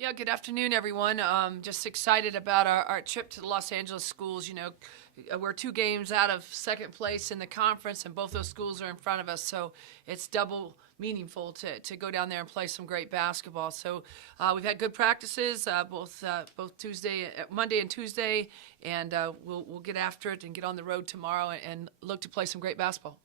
Yeah, good afternoon, everyone. Just excited about our trip to the Los Angeles schools. We're 2 games out of second place in the conference, and both those schools are in front of us. So it's double meaningful to go down there and play some great basketball. So we've had good practices both Monday and Tuesday, and we'll get after it and get on the road tomorrow and look to play some great basketball.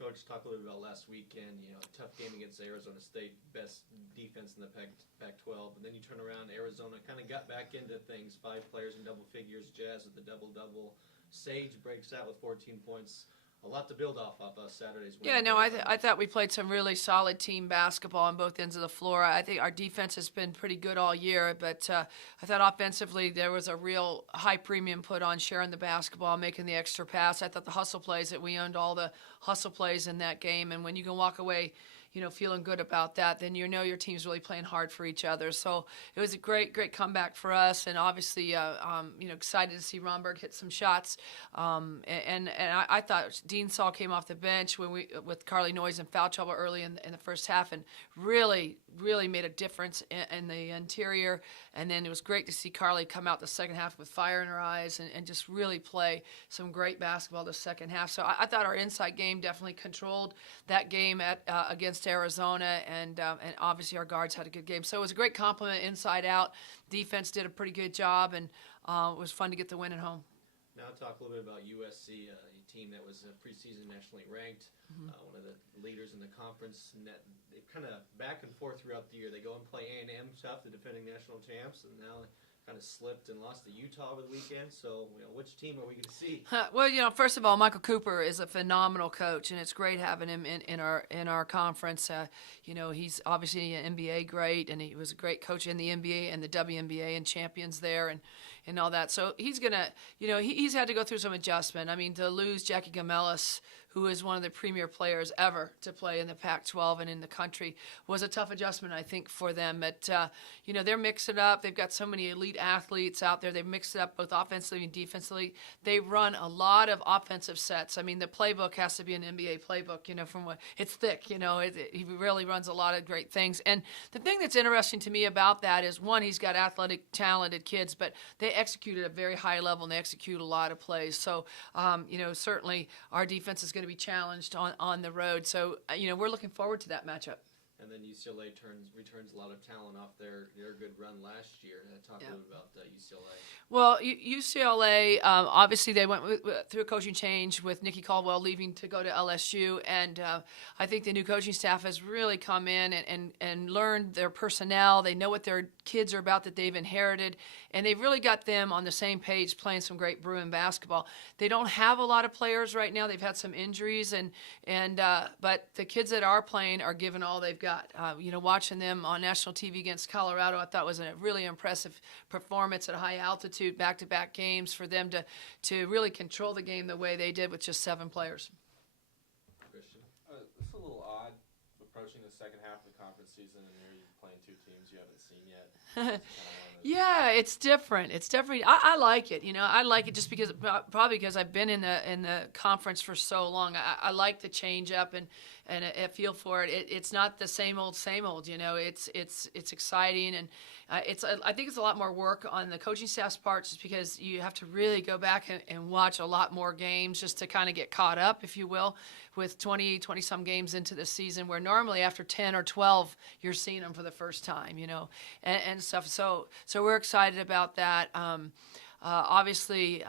Coach, talk a little bit about last weekend. Tough game against Arizona State, best defense in the Pac-12, and then you turn around. Arizona kind of got back into things. 5 players in double figures. Jazz with the double-double. Sage breaks out with 14 points. A lot to build off of Saturday's win. Yeah, no, I thought we played some really solid team basketball on both ends of the floor. I think our defense has been pretty good all year, but I thought offensively there was a real high premium put on sharing the basketball, making the extra pass. I thought the hustle plays, that we owned all the hustle plays in that game, and when you can walk away feeling good about that, then your team's really playing hard for each other. So it was a great comeback for us, and obviously, excited to see Romberg hit some shots. And I thought Dean Saul came off the bench with Carly Noyes in foul trouble early in the first half, and really made a difference in the interior. And then it was great to see Carly come out the second half with fire in her eyes and just really play some great basketball the second half. So I thought our inside game definitely controlled that game against Arizona, and obviously our guards had a good game. So it was a great compliment inside out. Defense did a pretty good job, and it was fun to get the win at home. Now talk a little bit about USC, a team that was preseason nationally ranked, one of the leaders in the conference. And they kind of back and forth throughout the year. They go and play A&M tough, the defending national champs, and now kind of slipped and lost to Utah over the weekend. So, which team are we going to see? Well, first of all, Michael Cooper is a phenomenal coach, and it's great having him in our conference. He's obviously an NBA great, and he was a great coach in the NBA and the WNBA and champions there and all that. So he's gonna, he's had to go through some adjustment. I mean, to lose Jackie Gamelis, who is one of the premier players ever to play in the Pac-12 and in the country, was a tough adjustment, I think, for them. But, they're mixing it up. They've got so many elite athletes out there. They've mixed it up both offensively and defensively. They run a lot of offensive sets. I mean, the playbook has to be an NBA playbook, from what it's thick, he really runs a lot of great things. And the thing that's interesting to me about that is, one, he's got athletic, talented kids, but they execute at a very high level, and they execute a lot of plays. So, certainly our defense is going to be challenged on the road. So, we're looking forward to that matchup. And then UCLA returns a lot of talent off their good run last year. Talk a little bit about UCLA. Well, UCLA, obviously they went through a coaching change with Nikki Caldwell leaving to go to LSU, and I think the new coaching staff has really come in and learned their personnel. They know what their kids are about that they've inherited, and they've really got them on the same page playing some great Bruin basketball. They don't have a lot of players right now. They've had some injuries, but the kids that are playing are giving all they've got. Watching them on national TV against Colorado, I thought was a really impressive performance at a high altitude, back-to-back games for them to really control the game the way they did with just 7 players. Christian? It's a little odd approaching the second half of the conference season, and you're playing 2 teams you haven't seen yet. Yeah, it's different. It's different. I like it. I like it just probably because I've been in the conference for so long. I like the change up and I feel for it. It's not the same old. It's exciting, and I think it's a lot more work on the coaching staff's part, just because you have to really go back and watch a lot more games just to kind of get caught up, if you will, with 20 some games into the season, where normally after 10 or 12 you're seeing them for the first time, and stuff. So we're excited about that. Obviously,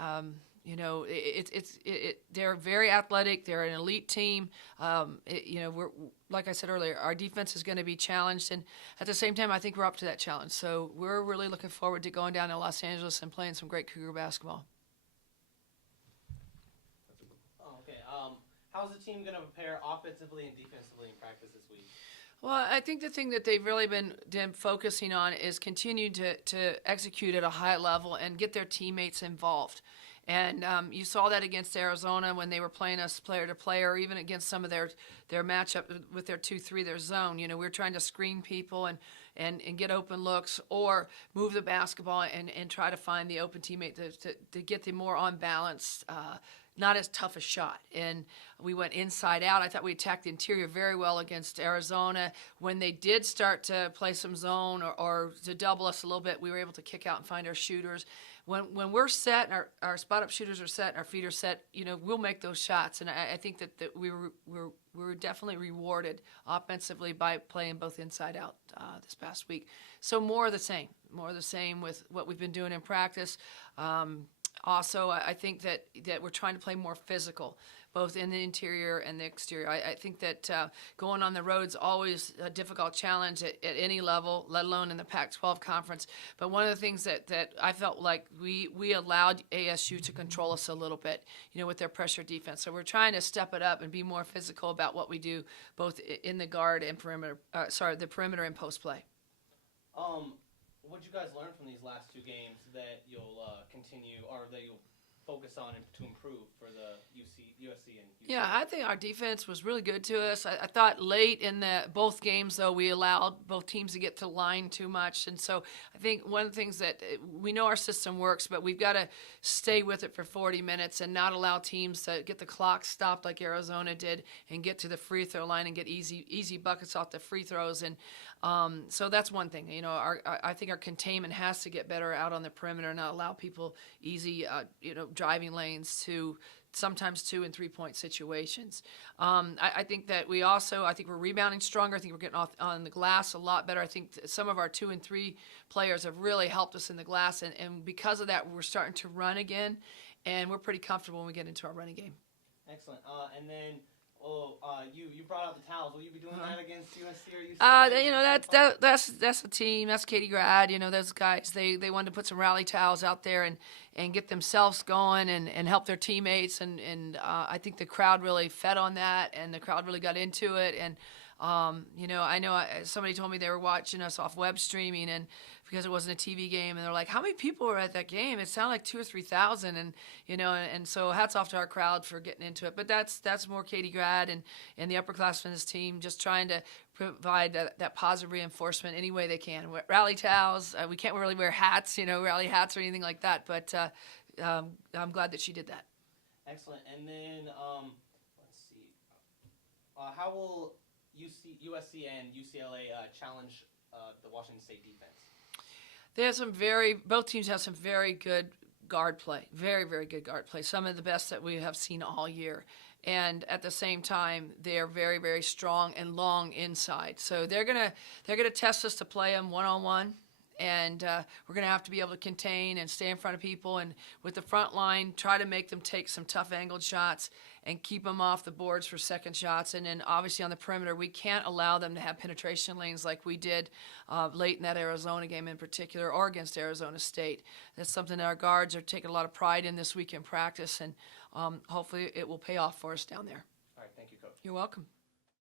they're very athletic. They're an elite team. We're, like I said earlier, our defense is going to be challenged, and at the same time, I think we're up to that challenge. So we're really looking forward to going down to Los Angeles and playing some great Cougar basketball. Okay. How's the team going to prepare offensively and defensively in practice this week? Well, I think the thing that they've really been focusing on is continue to execute at a high level and get their teammates involved. And you saw that against Arizona when they were playing us player to player, or even against some of their matchup with their 2-3, their zone. We're trying to screen people and get open looks, or move the basketball and try to find the open teammate to get them more on balance. not as tough a shot. And we went inside out. I thought we attacked the interior very well against Arizona. When they did start to play some zone or to double us a little bit, we were able to kick out and find our shooters. When we're set and our spot-up shooters are set and our feet are set, we'll make those shots. And I think that we were definitely rewarded offensively by playing both inside out this past week. So more of the same with what we've been doing in practice. Also, I think that we're trying to play more physical, both in the interior and the exterior. I think that going on the road's always a difficult challenge at any level, let alone in the Pac-12 conference. But one of the things that I felt like we allowed ASU to control us a little bit, with their pressure defense. So we're trying to step it up and be more physical about what we do, both in the guard and perimeter. The perimeter and post play. What did you guys learn from these last two games that you'll continue or that you'll focus on to improve for the USC and UCLA? Yeah, I think our defense was really good to us. I thought late in both games, though, we allowed both teams to get to the line too much. And so I think one of the things that we know our system works, but we've got to stay with it for 40 minutes and not allow teams to get the clock stopped like Arizona did and get to the free throw line and get easy buckets off the free throws. And so that's one thing. I think our containment has to get better out on the perimeter and not allow people easy, driving lanes to sometimes 2- and 3-point situations. I think that I think we're rebounding stronger. I think we're getting off on the glass a lot better. I think some of our 2 and 3 players have really helped us in the glass, and because of that, we're starting to run again, and we're pretty comfortable when we get into our running game. Excellent. And then. You brought up the towels. Will you be doing that against USC or UCLA? That's a team. That's Katie Grad. Those guys. They wanted to put some rally towels out there and get themselves going and help their teammates. And I think the crowd really fed on that, and the crowd really got into it. And I know somebody told me they were watching us off web streaming, and because it wasn't a TV game, and they're like, "How many people were at that game?" It sounded like 2,000 or 3,000, and and so hats off to our crowd for getting into it. But that's more Katie Grad and the upperclassmen's team just trying to provide that positive reinforcement any way they can. Rally towels, we can't really wear hats, rally hats or anything like that. But I'm glad that she did that. Excellent. And then let's see, how will USC and UCLA challenge the Washington State defense? They have both teams have some very good guard play, very, very good guard play, some of the best that we have seen all year. And at the same time, they are very, very strong and long inside. So they're gonna test us to play them one-on-one. And we're going to have to be able to contain and stay in front of people. And with the front line, try to make them take some tough angled shots and keep them off the boards for second shots. And then obviously on the perimeter, we can't allow them to have penetration lanes like we did late in that Arizona game in particular, or against Arizona State. That's something that our guards are taking a lot of pride in this week in practice. And hopefully it will pay off for us down there. All right, thank you, Coach. You're welcome.